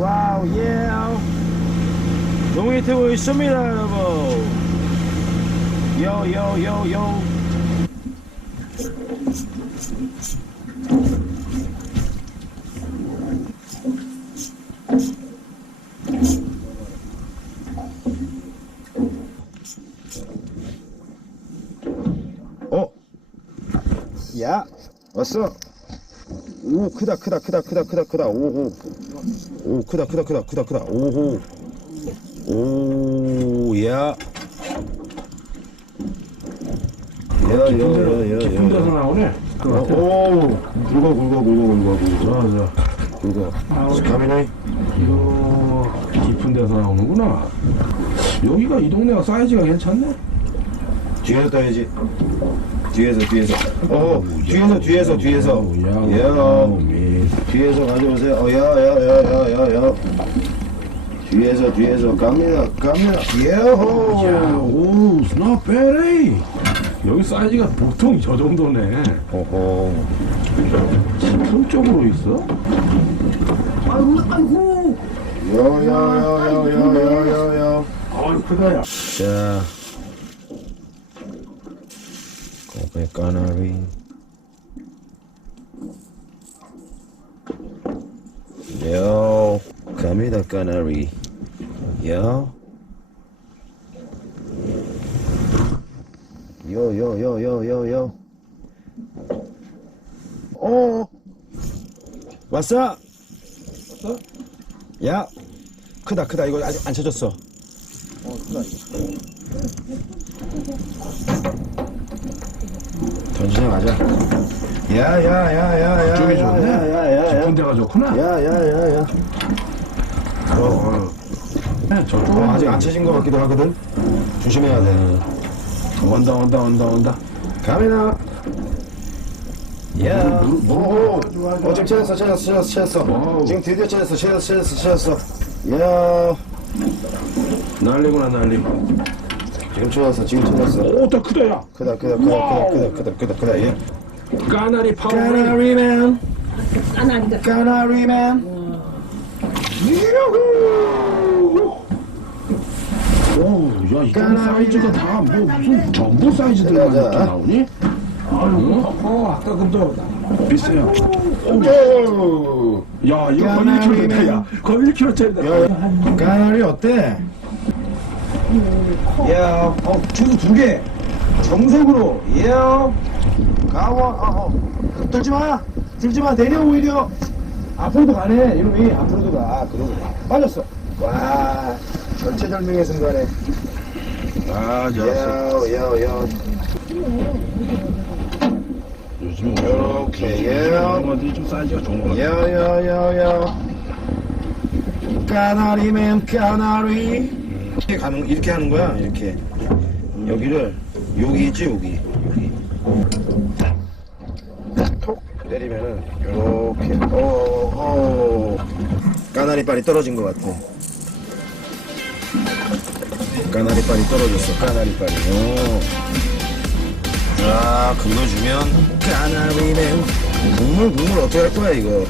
와우 예 동이 트고 있습니다 여러분 요요요요 어? 야 왔어 오 크다 크다 크다 크다 크다 크다. 오호 오 크다 크다 크다 크다 크다. 오호 오야. 깊은 데서 나오네. 그 같아. 오. 굵어 굵어 굵어 굵어 굵어. 맞아. 굵어. 스카미나이 이거 깊은 데서 나오는구나. 여기가 이 동네가 사이즈가 괜찮네. 뒤에서 따야지 뒤에서 뒤에서 어 뒤에서 뒤에서 뒤에서 미. 뒤에서 가져오세요 어 야야야야야야 뒤에서 뒤에서 갑니다 갑니다 야, 예호 오, bad. 여기 사이즈가 보통 저 정도네. 호호 깊은 쪽으로 있어? 아이고, 아이고. 야야야야야야야 아이 크다 야. 자 고개 까나리 요 갑니다 까나리 요 요요요요요요 어 왔어 왔어? 야 크다 크다. 이거 아직 안 쳐졌어. 어, 크다. 던지자 가자 야야야야야 쪽이 좋네. 야야야야 깊은 데가 좋구나. 야야야야 어, 어. 네, 저쪽은 어, 아직 안 쳐진 것 같기도 하거든 조심해야 돼 온다, 온다, 온다, 온다. 가미나 야 오, 어. 지금 찾았어 찾았어 찾았어 찾았어 와우. 지금 드디어 찾았어 찾았어 찾았어 찾았어 야 난리구나, 난리. 지금 찾았어 지금 찾았어 오, 더 크다, 야. 크다 크다 크다 크다 크다 크다 크다 예 까나리 파워. 까나리맨 까나리가 까나리맨 오, 야, 이거 까나리. 사이즈가 다 뭐 무슨 전부 사이즈들만. 이렇게 나오니? 아유, 어, 아까 근데 비싸요. 오 야, 이거 거의 까나리. 1kg다, 야. 거의 1kg짜리다. 까나리 어때? 야, 어, 주도 두 개. 정석으로. 야, 가와 어, 어. 들지 마 들지 마 내려 오히려 앞으로도 가네. 이놈이 앞으로도 가. 그러고 빠졌어. 와 절체절명의 순간에 아, 잘했어. 야 야 야 요즘에 이렇게, 예. 이런 것들이 좀 사이즈가 좋은 거 같아. 야 야 야야야 까나리맨 까나리 이렇게 가는 이렇게 하는 거야 이렇게. 여기를 여기 있지 여기. 여기 톡 때리면은 이렇게. 어어 까나리빨이 떨어진 것 같아. 까나리빨이 떨어졌어 까나리빨이. 어. 자 긁어주면 까나리맨 국물 국물 어떻게 할 거야 이거